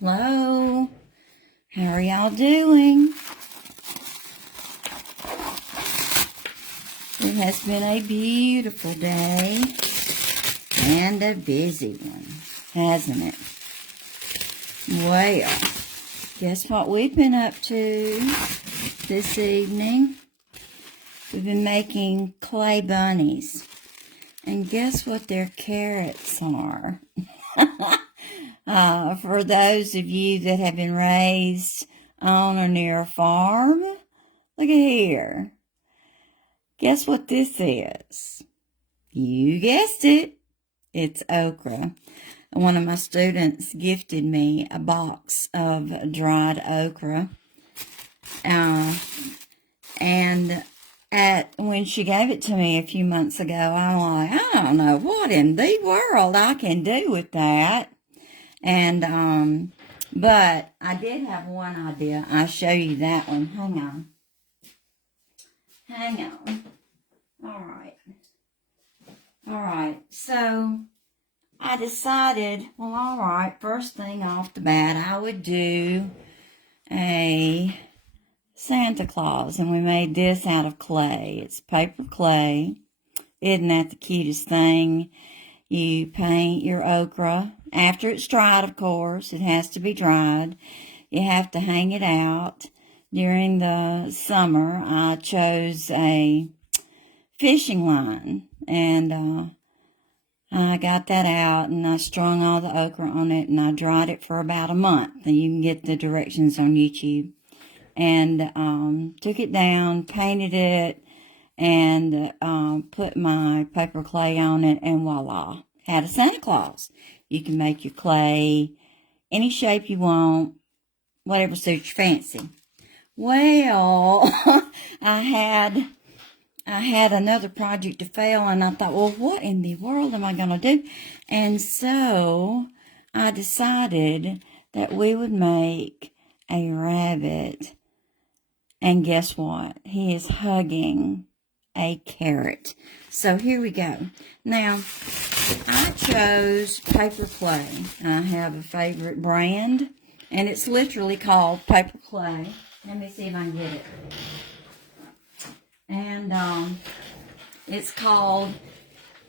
Hello, how are y'all doing? It has been a beautiful day and a busy one, hasn't it? Well, guess what we've been up to this evening? We've been making clay bunnies. And guess what their carrots are? For those of you that have been raised on or near a farm, look at here. Guess what this is? You guessed it. It's okra. One of my students gifted me a box of dried okra. And when she gave it to me a few months ago, I'm like, I don't know what in the world I can do with that. And, but I did have one idea. I'll show you that one. Hang on. All right. So I decided, well, all right, first thing off the bat, I would do a Santa Claus. And we made this out of clay. It's paper clay. Isn't that the cutest thing? You paint your okra. After it's dried, of course. It has to be dried. You have to hang it out. During the summer, I chose a fishing line. And I got that out, and I strung all the okra on it, and I dried it for about a month. And you can get the directions on YouTube. And took it down, painted it, and put my paper clay on it, and voila, had a Santa Claus. You can make your clay any shape you want, whatever suits your fancy. Well, I had another project to fail, and I thought, well, what in the world am I going to do? And so I decided that we would make a rabbit. And guess what? He is hugging a carrot. So here we go. Now, I chose paper clay. I have a favorite brand, and it's literally called paper clay. Let me see if I can get it. And it's called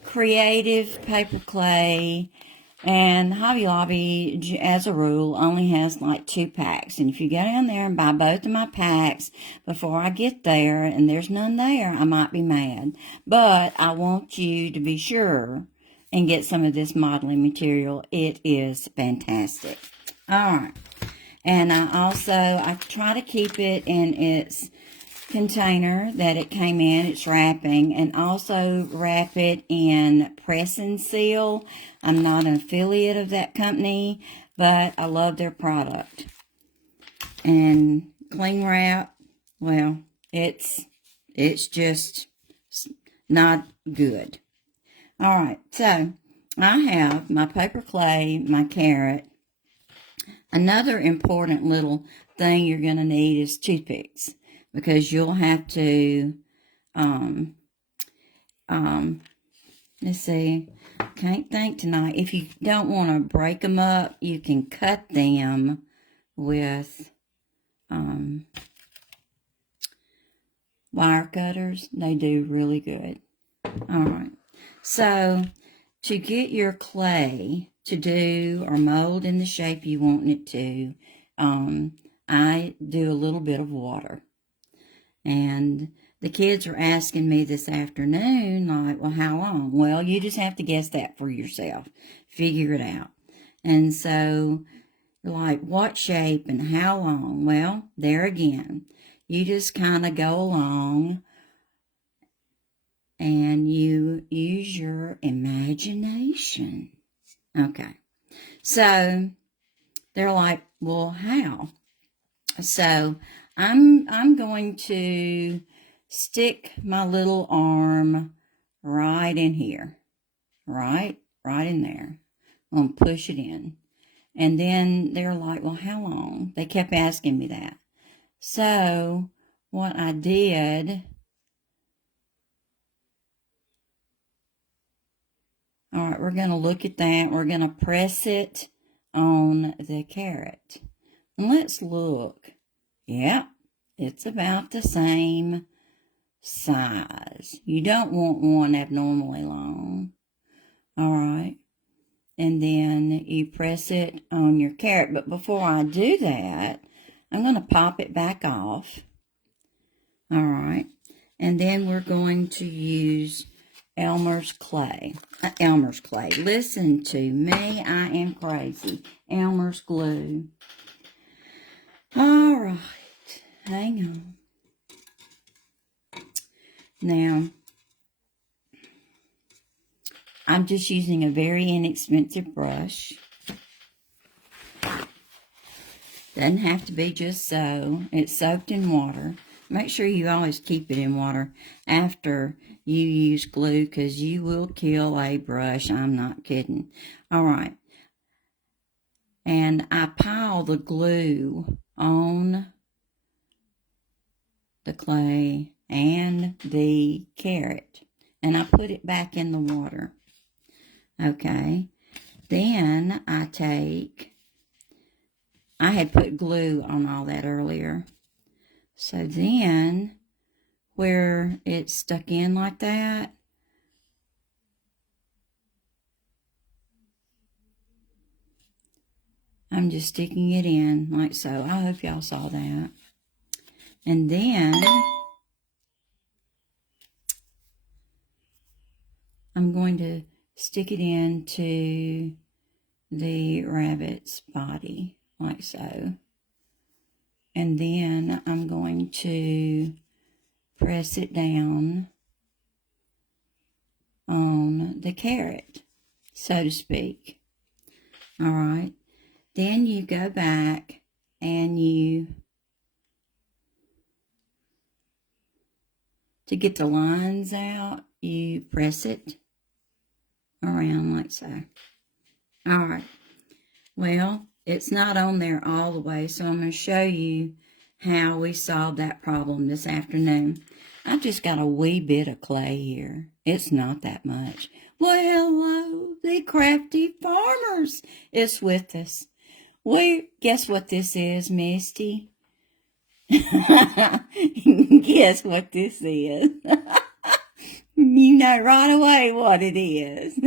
Creative Paper Clay. And Hobby Lobby, as a rule, only has like 2 packs. And if you go down there and buy both of my packs before I get there and there's none there, I might be mad. But I want you to be sure and get some of this modeling material. It is fantastic. All right. And I try to keep it in its container that it came in, its wrapping, and also wrap it in press and seal. I'm not an affiliate of that company, but I love their product. And cling wrap, well, it's just not good. All right, so I have my paper clay, my carrot. Another important little thing you're going to need is toothpicks, because you'll have to, let's see, can't think tonight. If you don't want to break them up, you can cut them with wire cutters. They do really good. All right. So to get your clay to do or mold in the shape you want it to, I do a little bit of water. And the kids are asking me this afternoon, like, well, how long? Well, you just have to guess that for yourself. Figure it out. And so, like, what shape and how long? Well, there again, you just kind of go along and you use your imagination. Okay. So, they're like, well, how? So, I'm going to stick my little arm right in here. Right in there. I'm going to push it in. And then they're like, well, how long? They kept asking me that. So, what I did, all right, we're going to look at that. We're going to press it on the carrot. Let's look. Yep, it's about the same size. You don't want one abnormally long. All right. And then you press it on your carrot. But before I do that, I'm going to pop it back off. All right. And then we're going to use Elmer's clay. Elmer's clay. Listen to me. I am crazy. Elmer's glue. All right. Hang on. Now, I'm just using a very inexpensive brush. Doesn't have to be just so. It's soaked in water. Make sure you always keep it in water after you use glue, because you will kill a brush. I'm not kidding. All right. And I pile the glue on the clay and the carrot. And I put it back in the water. Okay. Then I had put glue on all that earlier. So then, where it's stuck in like that, I'm just sticking it in like so. I hope y'all saw that. And then, I'm going to stick it into the rabbit's body like so. And then I'm going to press it down on the carrot, so to speak. All right. Then you go back and to get the lines out, you press it around like so. All right. Well, it's not on there all the way, so I'm going to show you how we solved that problem this afternoon. I've just got a wee bit of clay here. It's not that much. Well, hello, the crafty farmers is with us. Guess what this is, Misty? Guess what this is? You know right away what it is.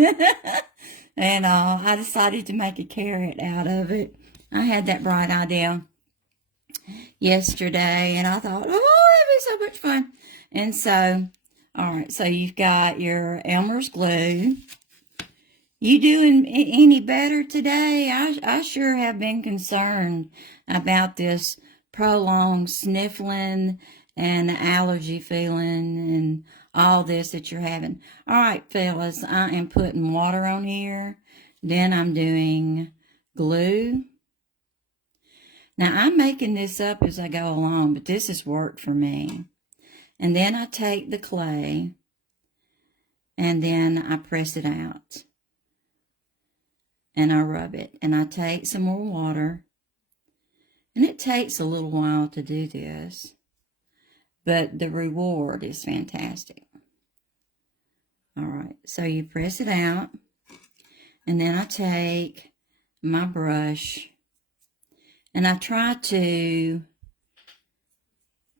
And I decided to make a carrot out of it. I had that bright idea yesterday, and I thought, oh, that'd be so much fun. And so, all right, so you've got your Elmer's glue. You doing any better today? I sure have been concerned about this prolonged sniffling and allergy feeling and all this that you're having. All right, fellas, I am putting water on here. Then I'm doing glue. Now, I'm making this up as I go along, but this has worked for me. And then I take the clay, and then I press it out. And I rub it. And I take some more water. And it takes a little while to do this, but the reward is fantastic. All right, so you press it out, and then I take my brush, and I try to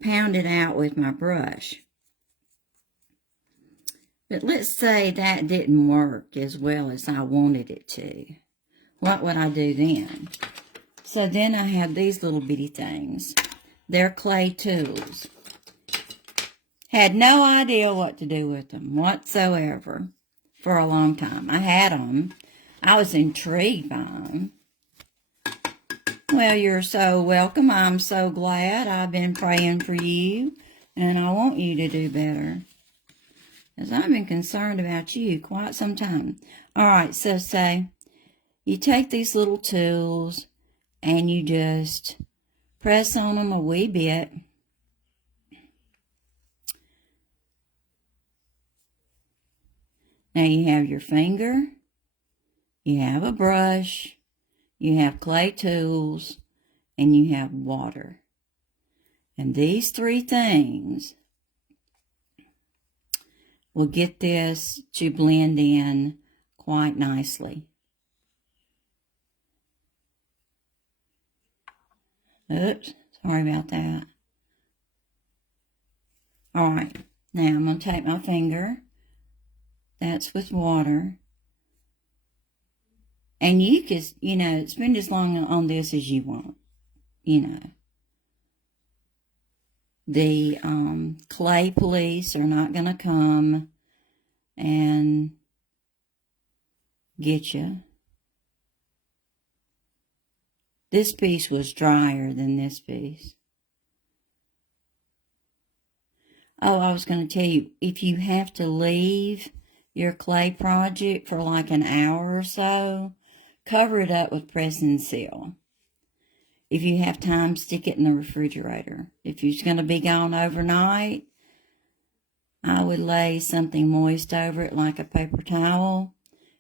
pound it out with my brush. But let's say that didn't work as well as I wanted it to. What would I do then? So then I have these little bitty things. They're clay tools. Had no idea what to do with them whatsoever for a long time. I had them. I was intrigued by them. Well, you're so welcome. I'm so glad. I've been praying for you, and I want you to do better, because I've been concerned about you quite some time. All right, so say you take these little tools, and you just press on them a wee bit. Now you have your finger, you have a brush, you have clay tools, and you have water. And these three things will get this to blend in quite nicely. Oops, sorry about that. All right, now I'm going to take my finger. That's with water. And you can, spend as long on this as you want, The clay police are not going to come and get you. This piece was drier than this piece. Oh, I was going to tell you, if you have to leave your clay project for like an hour or so, cover it up with press and seal. If you have time, stick it in the refrigerator. If you're going to be gone overnight, I would lay something moist over it like a paper towel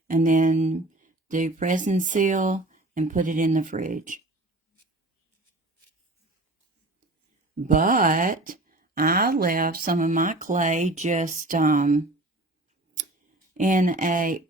and then do press and seal and put it in the fridge. But I left some of my clay just in a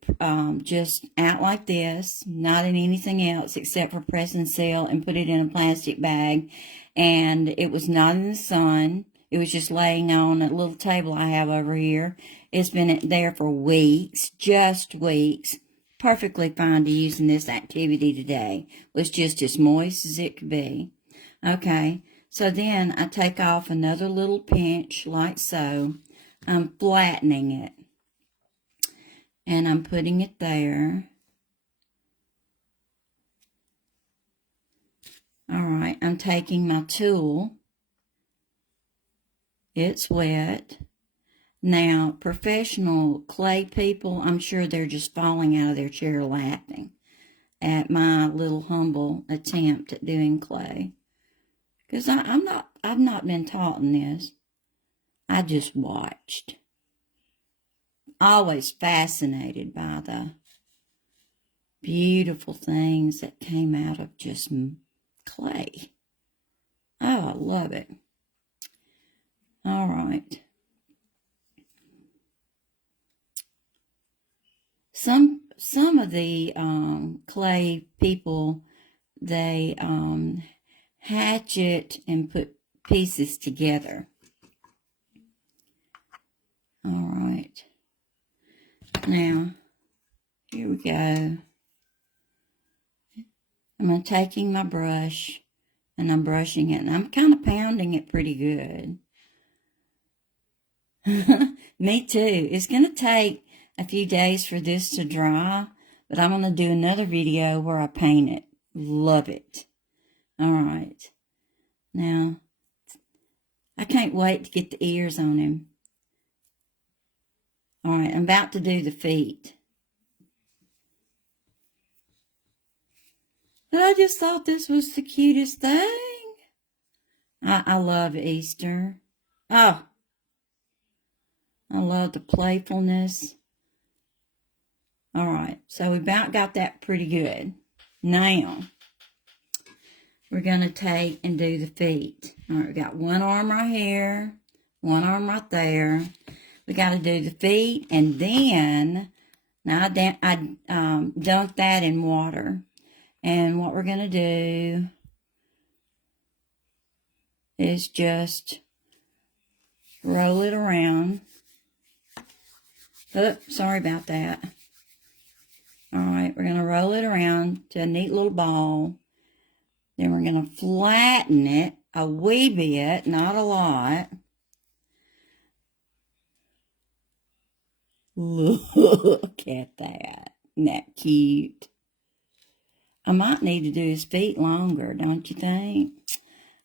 just out like this, not in anything else except for press and seal, and put it in a plastic bag. And it was not in the sun. It was just laying on a little table I have over here. It's been there for weeks, just weeks. Perfectly fine to use in this activity today. It was just as moist as it could be. Okay, so then I take off another little pinch like so. I'm flattening it. And I'm putting it there. All right, I'm taking my tool. It's wet. Now, professional clay people, I'm sure they're just falling out of their chair laughing at my little humble attempt at doing clay. Because I've not been taught in this. I just watched. Always fascinated by the beautiful things that came out of just clay. Oh, I love it. All right. Some of the clay people, they hatchet and put pieces together. All right. Now, here we go. I'm taking my brush and I'm brushing it, and I'm kind of pounding it pretty good. Me too. It's going to take a few days for this to dry, but I'm going to do another video where I paint it. Love it. All right. Now, I can't wait to get the ears on him. All right, I'm about to do the feet. But I just thought this was the cutest thing. I love Easter. Oh, I love the playfulness. All right, so we about got that pretty good. Now, we're going to take and do the feet. All right, we got one arm right here, one arm right there. We got to do the feet, and then, now I dunked that in water. And what we're going to do is just roll it around. Oh, sorry about that. All right, we're going to roll it around to a neat little ball. Then we're going to flatten it a wee bit, not a lot. Look at that. Isn't that cute? I might need to do his feet longer, don't you think?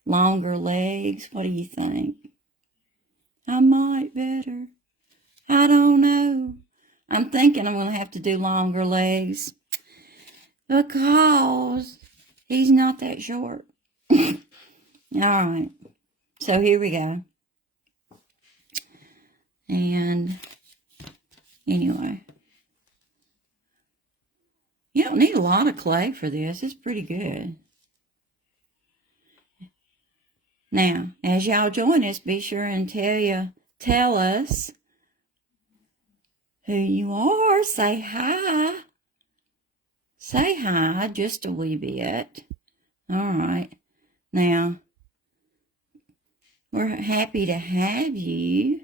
Longer legs. What do you think? I might better. I don't know. I'm thinking I'm going to have to do longer legs because he's not that short. All right. So here we go. And anyway, you don't need a lot of clay for this. It's pretty good. Now, as y'all join us, be sure and tell us who you are. Say hi. Say hi just a wee bit. All right. Now, we're happy to have you.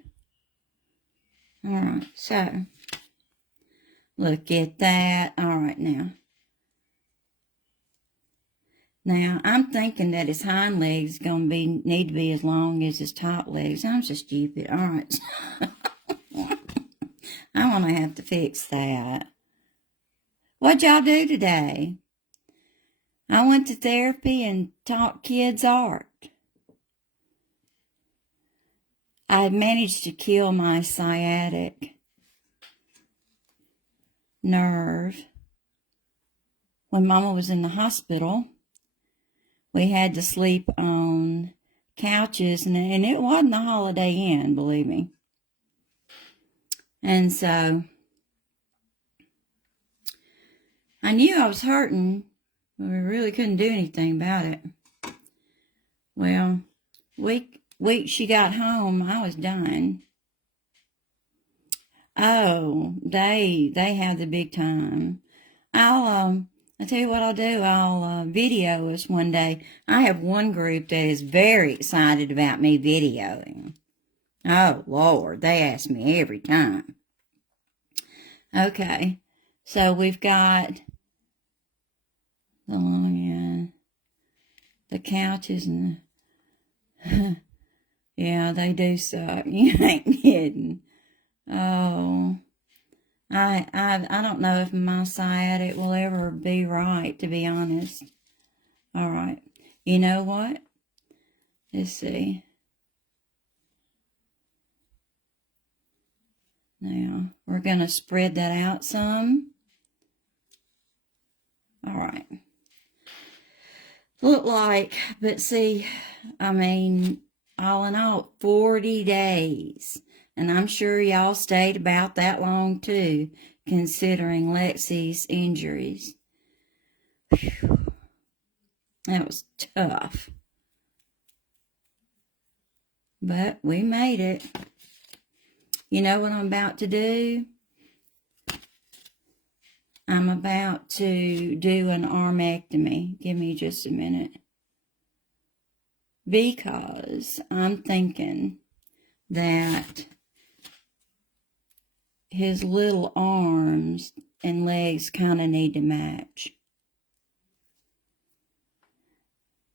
All right, so look at that. All right, now. Now, I'm thinking that his hind legs need to be as long as his top legs. I'm so stupid. All right. I'm going to have to fix that. What'd y'all do today? I went to therapy and taught kids art. I managed to kill my sciatic nerve. When Mama was in the hospital, we had to sleep on couches, and it wasn't the Holiday Inn, believe me. And so I knew I was hurting, but we really couldn't do anything about it. Well, week she got home, I was done. Oh, they have the big time. I'll tell you what I'll do. I'll video us one day. I have one group that is very excited about me videoing. Oh, Lord, they ask me every time. Okay, so we've got the long end, the couches, and yeah, they do suck. You ain't kidding. Oh, I don't know if my sciatic will ever be right, to be honest. All right. You know what? Let's see. Now, we're going to spread that out some. All right. Look like, but see, I mean, all in all, 40 days. And I'm sure y'all stayed about that long too, considering Lexi's injuries. Whew. That was tough. But we made it. You know what I'm about to do? I'm about to do an armectomy. Give me just a minute. Because I'm thinking that his little arms and legs kind of need to match.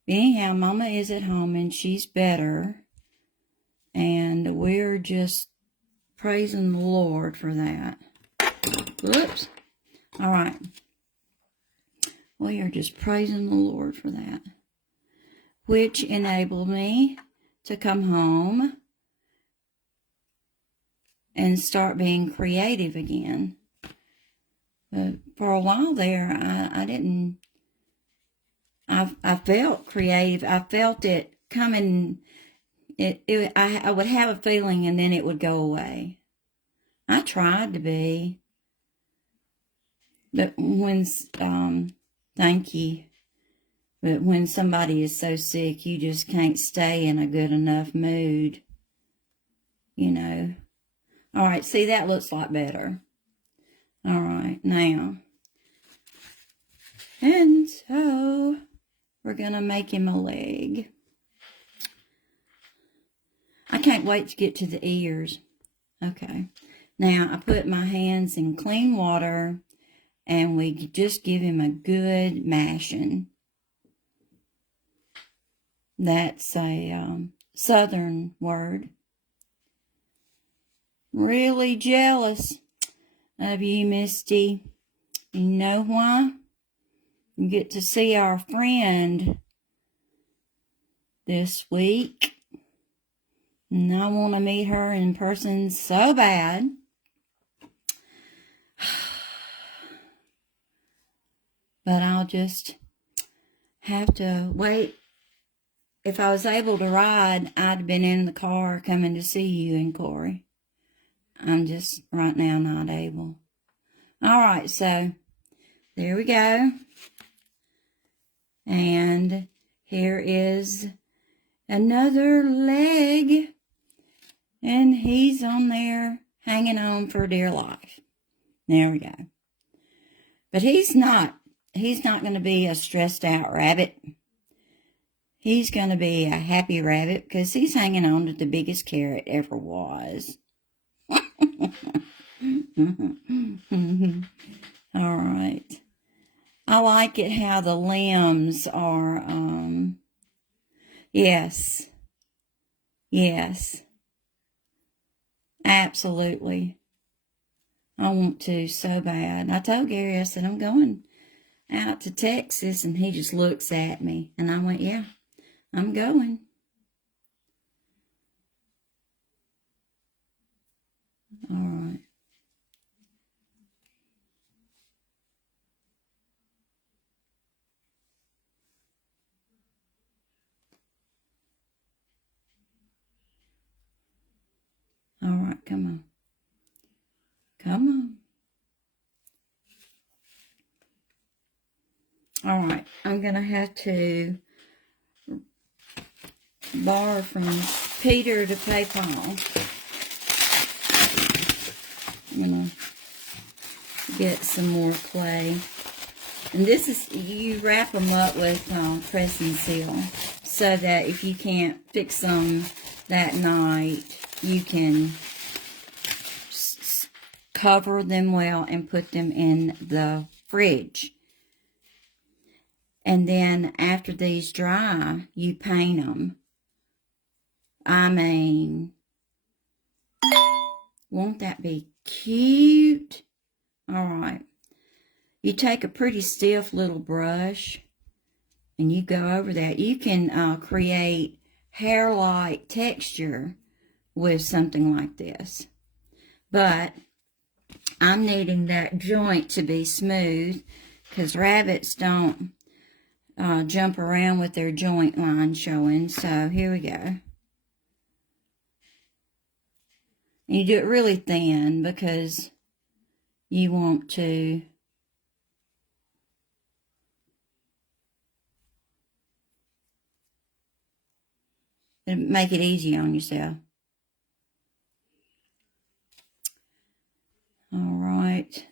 Anyhow, Mama is at home and she's better. And we're just praising the Lord for that. Whoops. All right. We are just praising the Lord for that. Which enabled me to come home and start being creative again. But for a while there, I felt creative. I felt it coming. I would have a feeling and then it would go away. I tried to be. But thank you. But when somebody is so sick, you just can't stay in a good enough mood. You know. All right, see, that looks like better. All right, now. And so, we're going to make him a leg. I can't wait to get to the ears. Okay. Now, I put my hands in clean water, and we just give him a good mashing. That's a southern word. Really jealous of you, Misty. You know why? You get to see our friend this week. And I want to meet her in person so bad. But I'll just have to wait. If I was able to ride, I'd have been in the car coming to see you and Corey. I'm just right now not able. All right, so there we go. And here is another leg. And he's on there hanging on for dear life. There we go. But he's not going to be a stressed out rabbit. He's going to be a happy rabbit because he's hanging on to the biggest carrot ever was. All right. I like it how the limbs are, yes, absolutely. I want to so bad. I told Gary, I said, I'm going out to Texas, and he just looks at me, and I went, yeah, I'm going. All right. All right, come on. Come on. All right, I'm going to have to borrow from Peter to pay Paul. I'm going to get some more clay. And this is, you wrap them up with press and seal so that if you can't fix them that night, you can cover them well and put them in the fridge. And then after these dry, you paint them. I mean, won't that be cute? All right. You take a pretty stiff little brush and you go over that. You can create hair-like texture with something like this. But I'm needing that joint to be smooth because rabbits don't jump around with their joint line showing. So here we go. And you do it really thin because you want to make it easy on yourself. All right.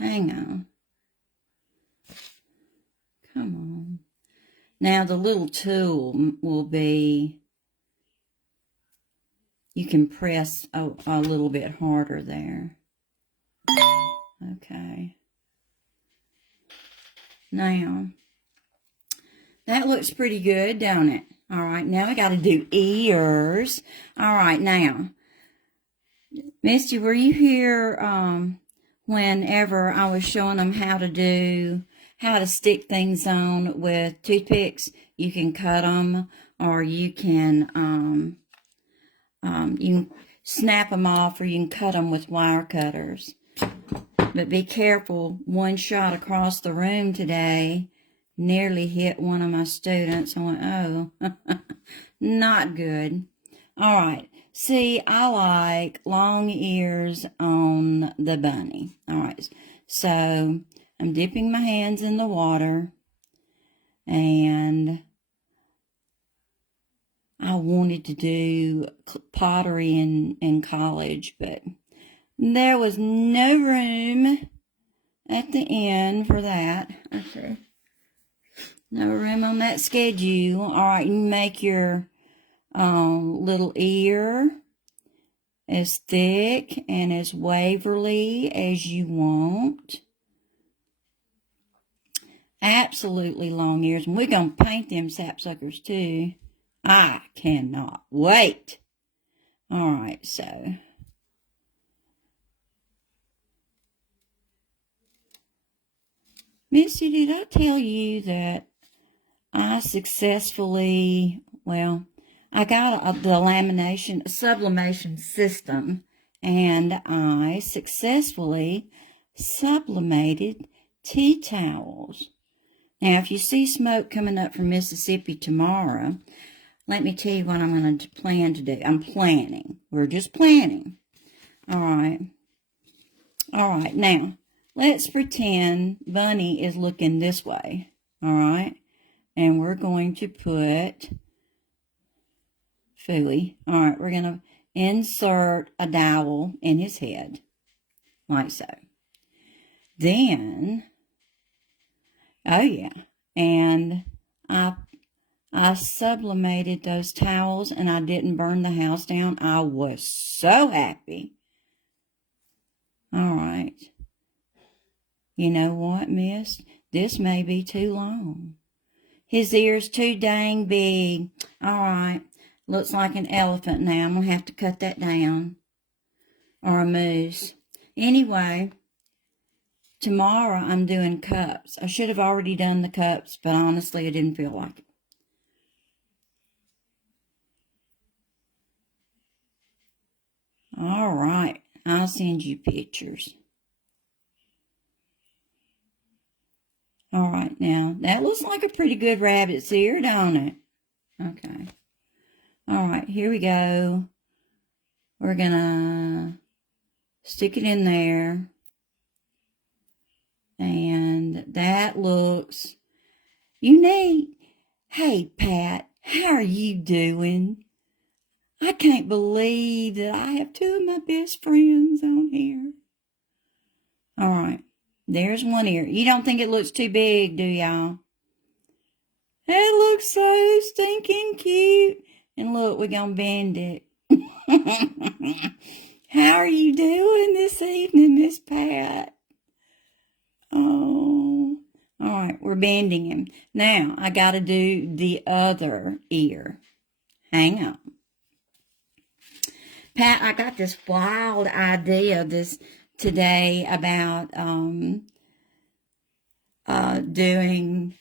Hang on. Come on. Now the little tool will be, you can press a little bit harder there. Okay. Now, that looks pretty good, don't it? All right, now I got to do ears. All right, now, Misty, were you here whenever I was showing them how to stick things on with toothpicks? You can cut them, or you can snap them off, or you can cut them with wire cutters. But be careful, one shot across the room today nearly hit one of my students. I went, oh, not good. All right. See, I like long ears on the bunny. All right. So I'm dipping my hands in the water, and I wanted to do pottery in college, but there was no room at the end for that. Okay. No room on that schedule. All right, you make your little ear as thick and as waverly as you want. Absolutely long ears. And we're going to paint them sapsuckers too. I cannot wait. All right, so. Missy, did I tell you that I successfully, well, I got the sublimation system, and I successfully sublimated tea towels. Now, if you see smoke coming up from Mississippi tomorrow, let me tell you what I'm going to plan to do. I'm planning. We're just planning. All right. All right. Now, let's pretend Bunny is looking this way. All right. And we're going to put Fooey. All right, we're going to insert a dowel in his head, like so. Then, Oh, yeah. And I sublimated those towels and I didn't burn the house down. I was so happy. All right. You know what, miss? This may be too long. His ear's too dang big. All right. Looks like an elephant now. I'm going to have to cut that down. Or a moose. Anyway, tomorrow I'm doing cups. I should have already done the cups, but honestly, I didn't feel like it. All right. I'll send you pictures. All right. Now, that looks like a pretty good rabbit's ear, don't it? Okay. All right. Here we go. We're going to stick it in there. And that looks unique. Hey, Pat, how are you doing? I can't believe that I have two of my best friends on here. All right. There's one ear. You don't think it looks too big, do y'all? It looks so stinking cute. And look, we're going to bend it. How are you doing this evening, Miss Pat? Oh, all right, we're bending him. Now, I got to do the other ear. Hang on. Pat, I got this wild idea today about doing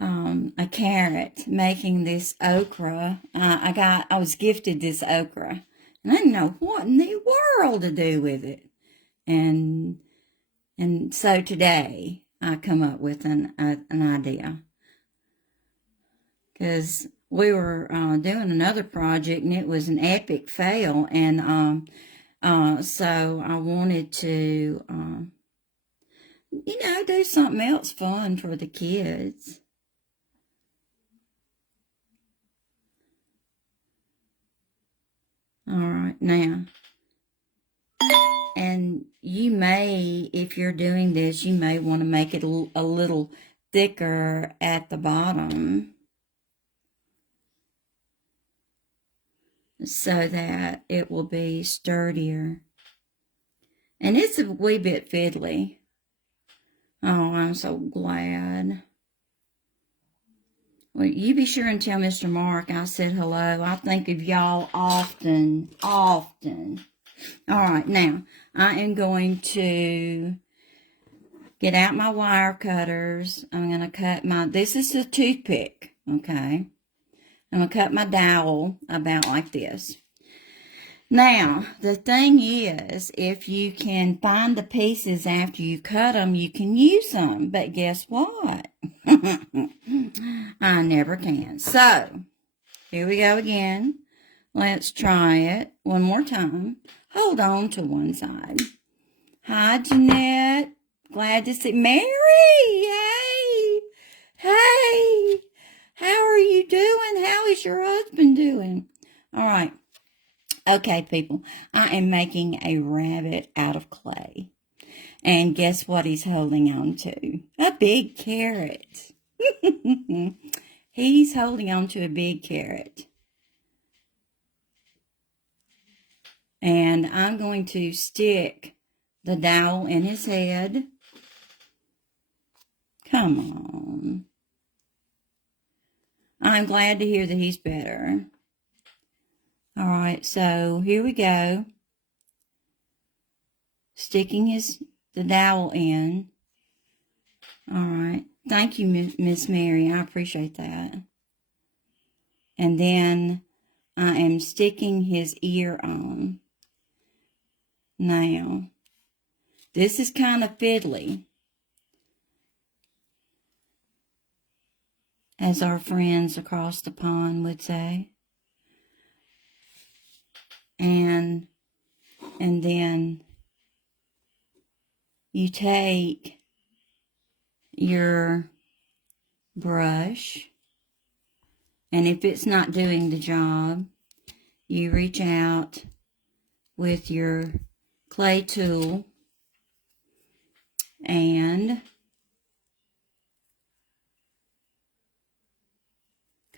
a carrot, making this okra. I was gifted this okra, and I didn't know what in the world to do with it. And so today I come up with an idea, because we were doing another project and it was an epic fail, and so I wanted to do something else fun for the kids. All right, now, and you may, if you're doing this, you may want to make it a little thicker at the bottom so that it will be sturdier. And it's a wee bit fiddly. Oh, I'm so glad. Well, you be sure and tell Mr. Mark I said hello. I think of y'all often. All right, now, I am going to get out my wire cutters. I'm going to cut this is a toothpick, okay? I'm going to cut my dowel about like this. Now, the thing is, if you can find the pieces after you cut them, you can use them. But guess what? I never can. So, here we go again. Let's try it one more time. Hold on to one side. Hi, Jeanette. Glad to see Mary. Hey. Hey. How are you doing? How is your husband doing? All right. Okay, people. I am making a rabbit out of clay. And guess what he's holding on to? A big carrot. He's holding on to a big carrot. And I'm going to stick the dowel in his head. Come on. I'm glad to hear that he's better. All right, so here we go. Sticking the dowel in. All right. Thank you, Miss Mary. I appreciate that. And then I am sticking his ear on. Now, this is kind of fiddly, as our friends across the pond would say. And then you take your brush, and if it's not doing the job, you reach out with your clay tool and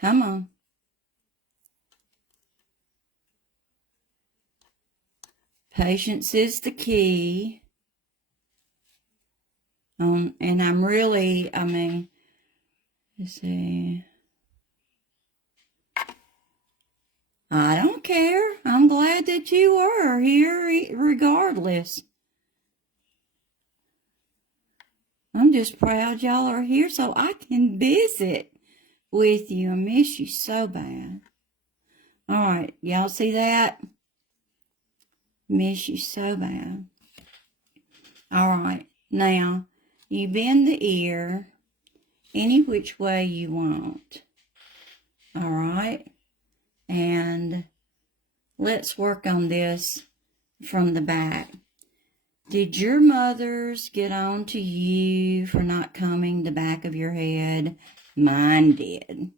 Come on. Patience is the key. And I'm really, let's see. I don't care. I'm glad that you were here regardless. I'm just proud y'all are here so I can visit with you. I miss you so bad. All right, y'all see that? Miss you so bad. All right, now you bend the ear any which way you want. All right, and let's work on this from the back. Did your mothers get on to you for not combing the back of your head? Mine did.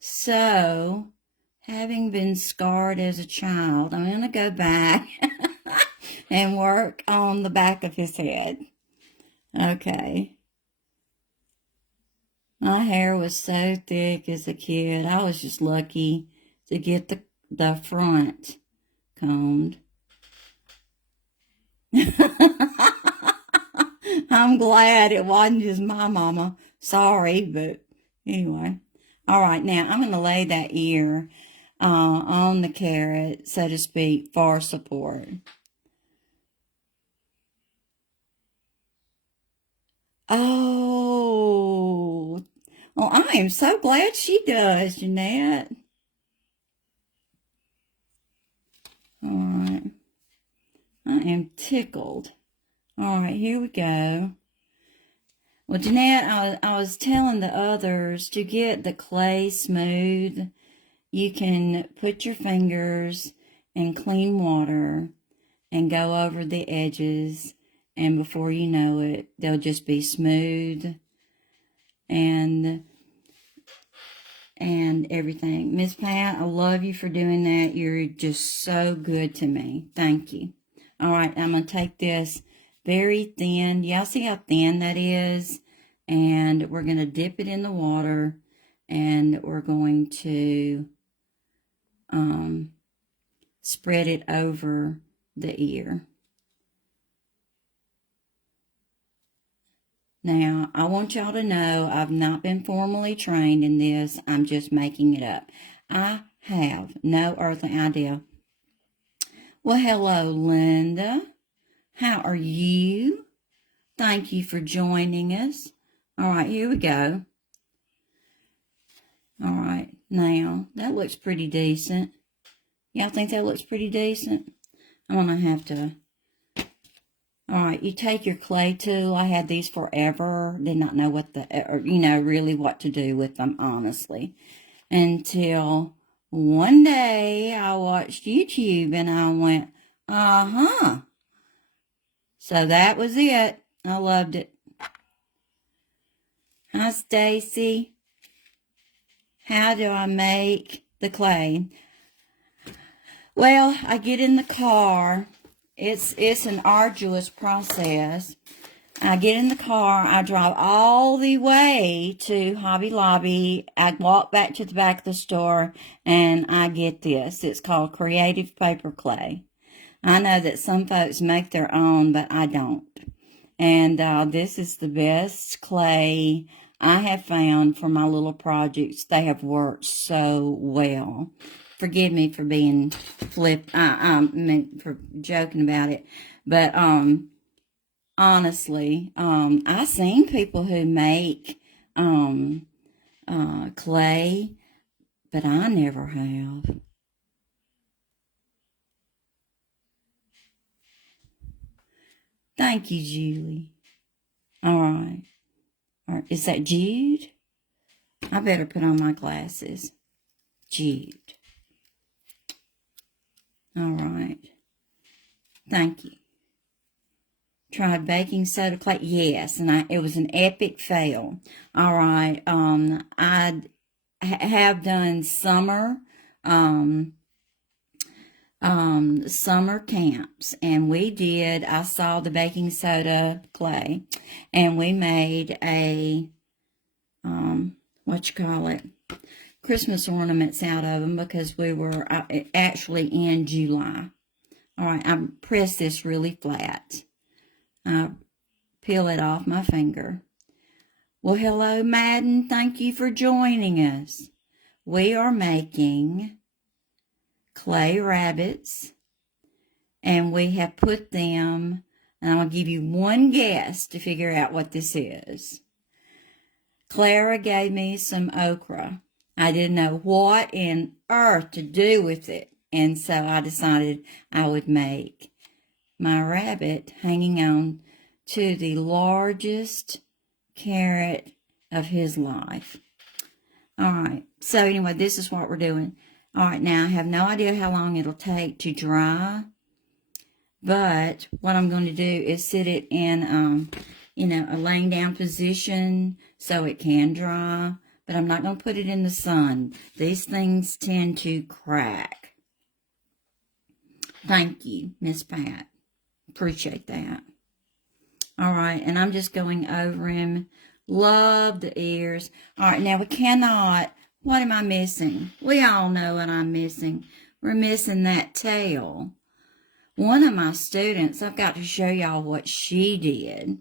So, having been scarred as a child, I'm going to go back and work on the back of his head. Okay. My hair was so thick as a kid. I was just lucky to get the front combed. I'm glad it wasn't just my mama. Sorry, but anyway. All right, now I'm going to lay that ear on the carrot, so to speak, for support. Oh, well, I am so glad she does, Jeanette. All right. I am tickled. All right, here we go. Well, Jeanette, I was telling the others to get the clay smooth. You can put your fingers in clean water and go over the edges, and before you know it, they'll just be smooth and everything. Miss Pat, I love you for doing that. You're just so good to me. Thank you. All right, I'm going to take this very thin. Y'all see how thin that is? And we're going to dip it in the water, and we're going to spread it over the ear. Now, I want y'all to know I've not been formally trained in this. I'm just making it up. I have no earthly idea. Well, hello, Linda. How are you? Thank you for joining us. All right, here we go. All right, now, that looks pretty decent. Y'all think that looks pretty decent? I'm going to have to... All right, you take your clay tool. I had these forever. Did not know really what to do with them, honestly. Until one day I watched YouTube and I went, uh-huh. So that was it. I loved it. Hi, Stacy. How do I make the clay? Well, I get in the car. It's an arduous process. I get in the car. I drive all the way to Hobby Lobby. I walk back to the back of the store, and I get this. It's called Creative Paper Clay. I know that some folks make their own, but I don't. And this is the best clay I have found for my little projects. They have worked so well. Forgive me for being for joking about it. But honestly, I've seen people who make clay, but I never have. Thank you, Julie. All right. Is that Jude? I better put on my glasses. Jude. All right. Thank you. Tried baking soda clay. Yes, and it was an epic fail. All right. I have done summer camps, and I saw the baking soda clay, and we made a, Christmas ornaments out of them because we were actually in July. All right, I press this really flat. I peel it off my finger. Well, hello, Madden. Thank you for joining us. We are making clay rabbits, and we have put them, and I'll give you one guess to figure out what this is. Clara gave me some okra. I didn't know what in earth to do with it, and so I decided I would make my rabbit hanging on to the largest carrot of his life. All right, so anyway, this is what we're doing. All right, now I have no idea how long it'll take to dry, but what I'm going to do is sit it in, a laying down position so it can dry, but I'm not going to put it in the sun. These things tend to crack. Thank you, Miss Pat. Appreciate that. All right, and I'm just going over him. Love the ears. All right, now we cannot, what am I missing? We all know what I'm missing. We're missing that tail. One of my students, I've got to show y'all what she did.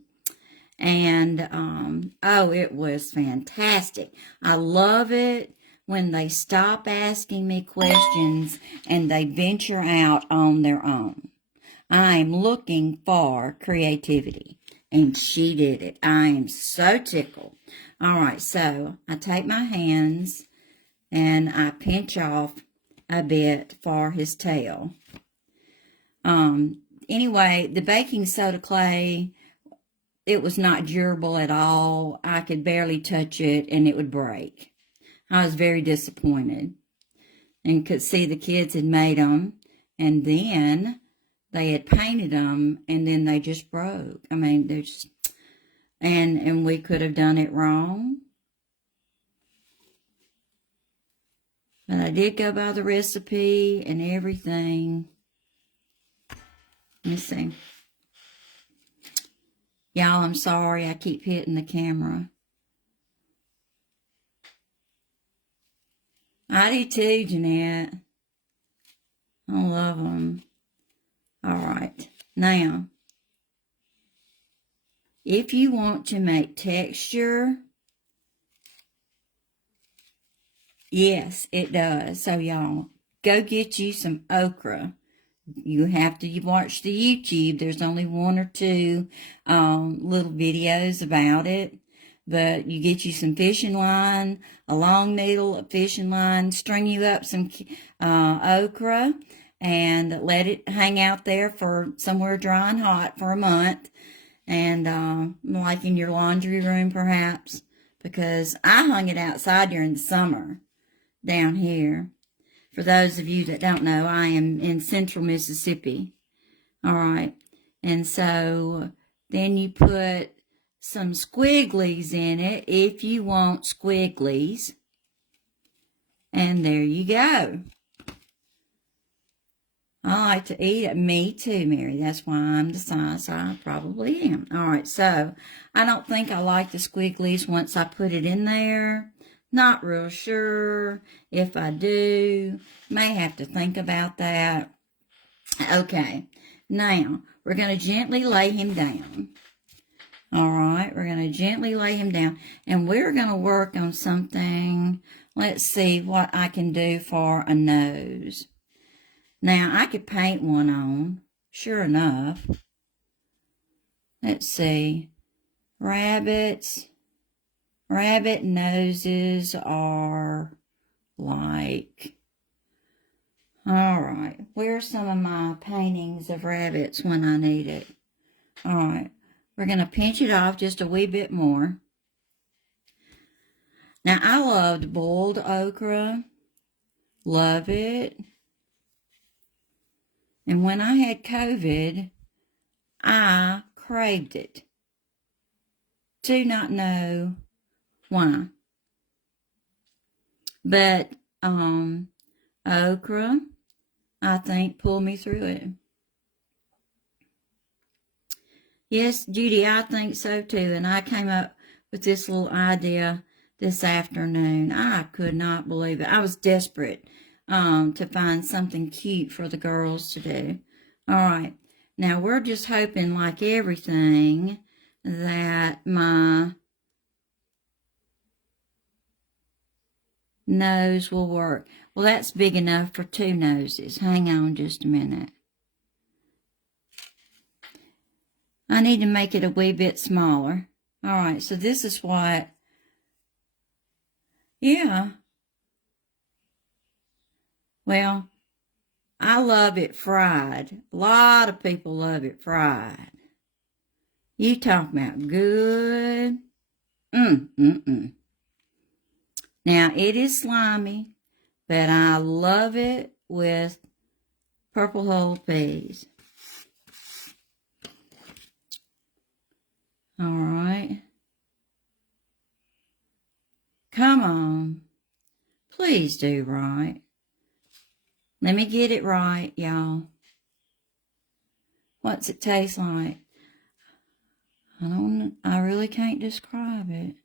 And, oh, it was fantastic. I love it when they stop asking me questions and they venture out on their own. I'm looking for creativity. And she did it. I am so tickled. All right, so I take my hands and I pinch off a bit for his tail. Anyway, the baking soda clay, it was not durable at all. I could barely touch it and it would break. I was very disappointed and could see the kids had made them and then they had painted them and then they just broke. I mean, they're just, and we could have done it wrong. But I did go by the recipe and everything. Let me see. Y'all, I'm sorry. I keep hitting the camera. I do too, Jeanette. I love them. All right. Now, if you want to make texture, yes, it does. So, y'all, go get you some okra. You have to watch the YouTube. There's only one or two little videos about it. But you get you some fishing line, a long needle, a fishing line, string you up some okra, and let it hang out there for somewhere dry and hot for a month. And like in your laundry room, perhaps, because I hung it outside during the summer down here. For those of you that don't know, I am in central Mississippi. All right. And so then you put some squigglies in it if you want squigglies. And there you go. I like to eat it. Me too, Mary. That's why I'm the size I probably am. All right, so I don't think I like the squigglies once I put it in there. Not real sure. If I do, may have to think about that. Okay, now we're going to gently lay him down. All right, we're going to gently lay him down. And we're going to work on something. Let's see what I can do for a nose. Now, I could paint one on, sure enough. Let's see. Rabbit noses are like, all right. Where's some of my paintings of rabbits when I need it? All right. We're going to pinch it off just a wee bit more. Now, I loved boiled okra. Love it. And when I had COVID, I craved it. Do not know why. But okra, I think, pulled me through it. Yes, Judy, I think so too. And I came up with this little idea this afternoon. I could not believe it. I was desperate to find something cute for the girls to do. All right. Now, we're just hoping, like everything, that my nose will work. Well, that's big enough for 2 noses. Hang on just a minute. I need to make it a wee bit smaller. All right, so this is what, yeah. Well, I love it fried. A lot of people love it fried. You talk about good. Now, it is slimy, but I love it with purple whole peas. All right. Come on. Please do right. Let me get it right, y'all. What's it taste like? I really can't describe it.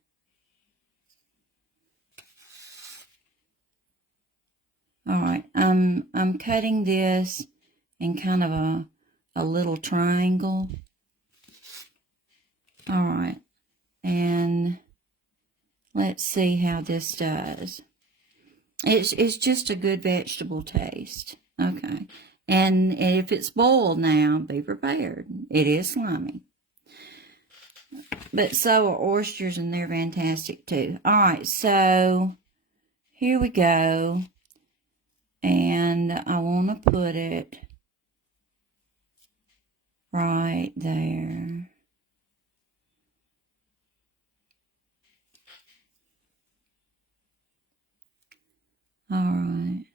All right, I'm cutting this in kind of a little triangle. All right, and let's see how this does. It's just a good vegetable taste. Okay, and if it's boiled now, be prepared. It is slimy. But so are oysters, and they're fantastic too. All right, so here we go. And I want to put it right there. All right.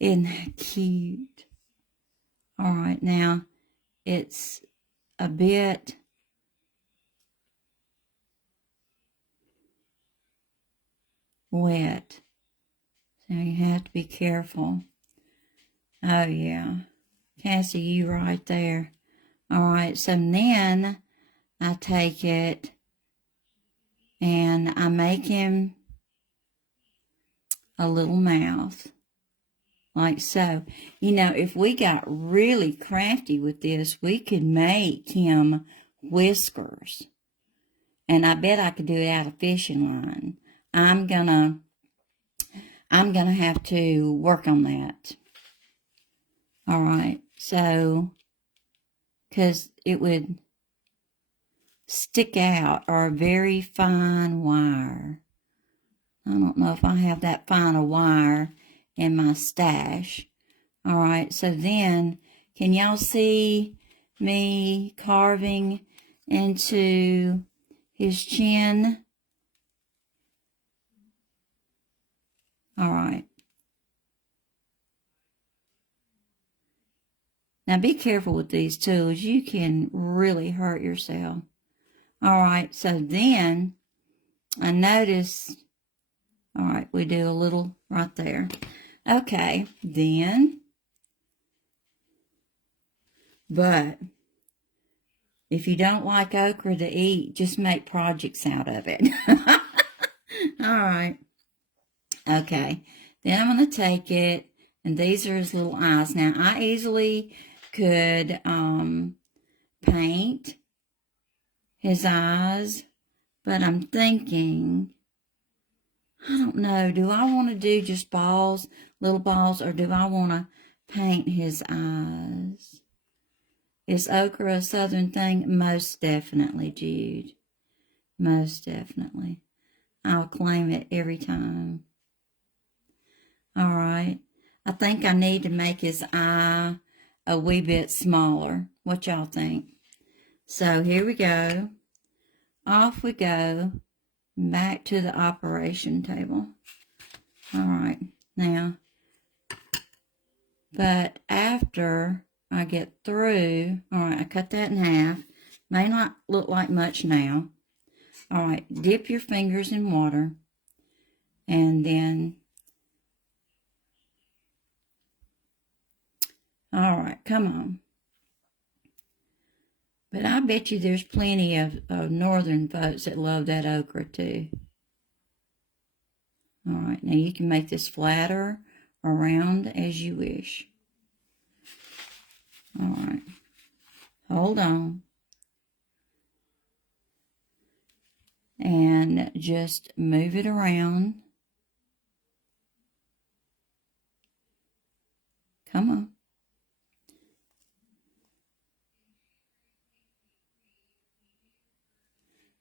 Isn't that cute? All right, now it's a bit wet, so you have to be careful. Oh, yeah. Cassie, you right there. All right, so then I take it and I make him a little mouth, like so. You know, if we got really crafty with this, we could make him whiskers. And I bet I could do it out of fishing line. I'm gonna have to work on that. All right, so, because it would stick out, or a very fine wire. I don't know if I have that fine a wire in my stash. All right, so then, can y'all see me carving into his chin? All right. Now be careful with these tools. You can really hurt yourself. All right, so then I noticed, all right, we do a little right there. Okay, then, but if you don't like okra to eat, just make projects out of it. All right. Okay, then I'm going to take it, and these are his little eyes. Now, I easily could paint his eyes, but I'm thinking, I don't know, do I want to do just balls, little balls, or do I want to paint his eyes? Is okra a southern thing? Most definitely, Jude. Most definitely. I'll claim it every time. All right. I think I need to make his eye a wee bit smaller. What y'all think? So here we go. Off we go. Back to the operation table. All right. Now, but after I get through, all right, I cut that in half. May not look like much now. All right, dip your fingers in water, and then, all right, come on. But I bet you there's plenty of northern folks that love that okra too. All right, now you can make this flatter or round as you wish. All right, hold on. And just move it around. Come on.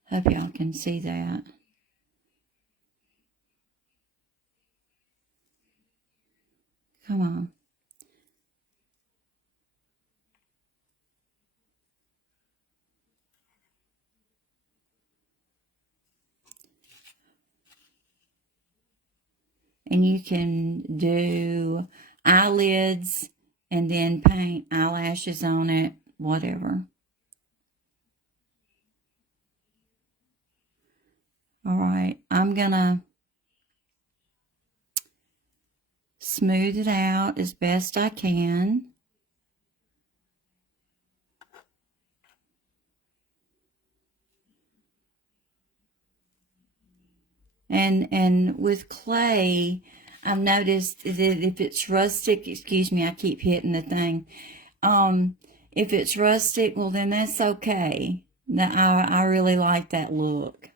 Hope y'all can see that. Come on. And you can do eyelids and then paint eyelashes on it, whatever. All right, I'm gonna smooth it out as best I can. And with clay, I've noticed that if it's rustic, excuse me, I keep hitting the thing. If it's rustic, well then that's okay. I really like that look.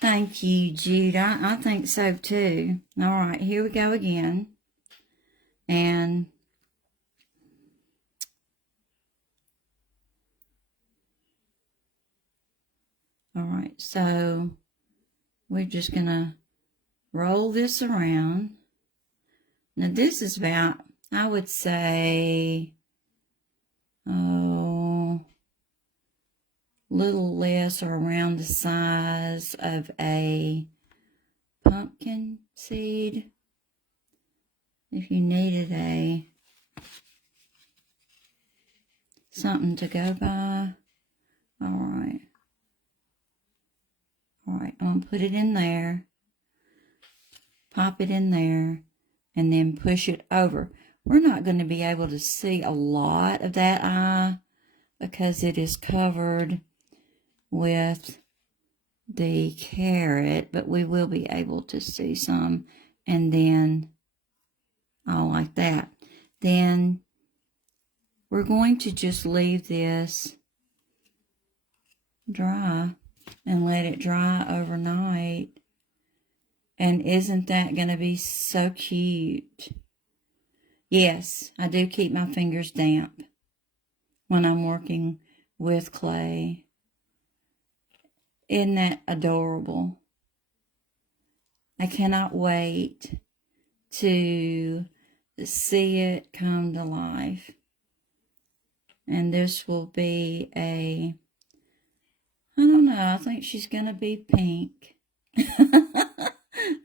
Thank you, Jude. I think so too. All right, here we go again. And all right, so we're just gonna roll this around. Now this is about, I would say, little less or around the size of a pumpkin seed. If you needed something to go by. All right. All right, I'm gonna put it in there. Pop it in there and then push it over. We're not going to be able to see a lot of that eye because it is covered with the carrot, but we will be able to see some. And then, all like that. Then we're going to just leave this dry and let it dry overnight. And isn't that going to be so cute? Yes, I do keep my fingers damp when I'm working with clay. Isn't that adorable? I cannot wait to see it come to life. And this will be I don't know, I think she's going to be pink.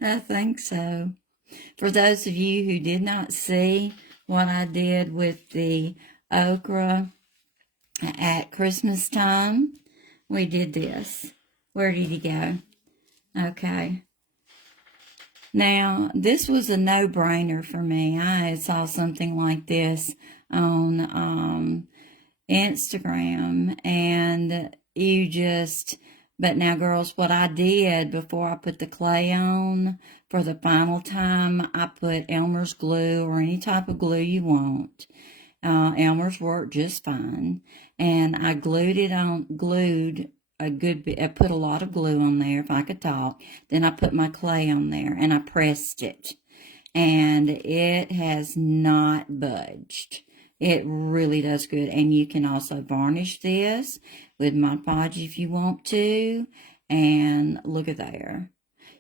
I think so. For those of you who did not see what I did with the okra at Christmas time, we did this. Where did he go? Okay. Now, this was a no-brainer for me. I saw something like this on Instagram, and but now, girls, what I did before I put the clay on for the final time, I put Elmer's glue or any type of glue you want. Elmer's worked just fine. And I glued a good bit. I put a lot of glue on there, if I could talk. Then I put my clay on there and I pressed it. And it has not budged. It really does good. And you can also varnish this with Mod Podge if you want to. And look at there.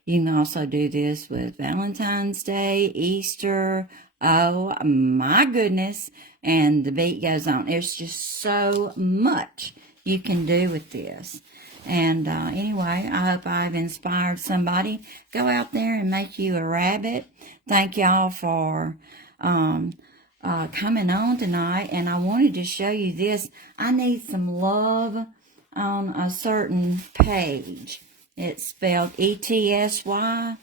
You can also do this with Valentine's Day, Easter. Oh my goodness. And the beat goes on. There's just so much you can do with this. And anyway, I hope I've inspired somebody. Go out there and make you a rabbit. Thank y'all for coming on tonight. And I wanted to show you this. I need some love on a certain page. It's spelled ETSY.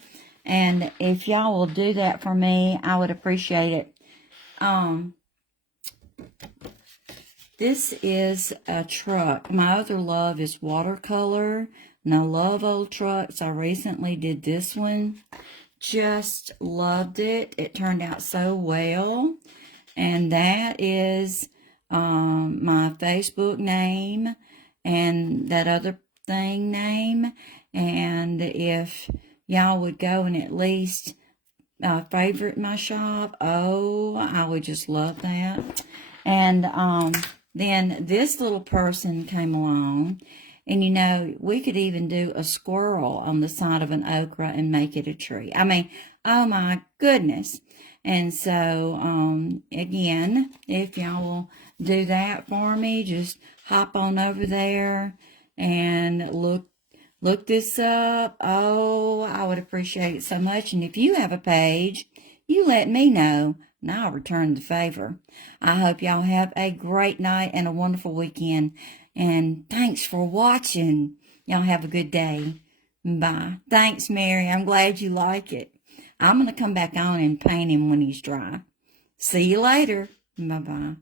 And if y'all will do that for me, I would appreciate it. This is a truck. My other love is watercolor. And I love old trucks. I recently did this one. Just loved it. It turned out so well. And that is my Facebook name and that other thing name. And if y'all would go and at least favorite my shop, oh, I would just love that. And then this little person came along, and you know, we could even do a squirrel on the side of an okra and make it a tree. I mean, oh my goodness. And so, again, if y'all will do that for me, just hop on over there and look this up. Oh, I would appreciate it so much. And if you have a page, you let me know, and I'll return the favor. I hope y'all have a great night and a wonderful weekend. And thanks for watching. Y'all have a good day. Bye. Thanks, Mary. I'm glad you like it. I'm going to come back on and paint him when he's dry. See you later. Bye-bye.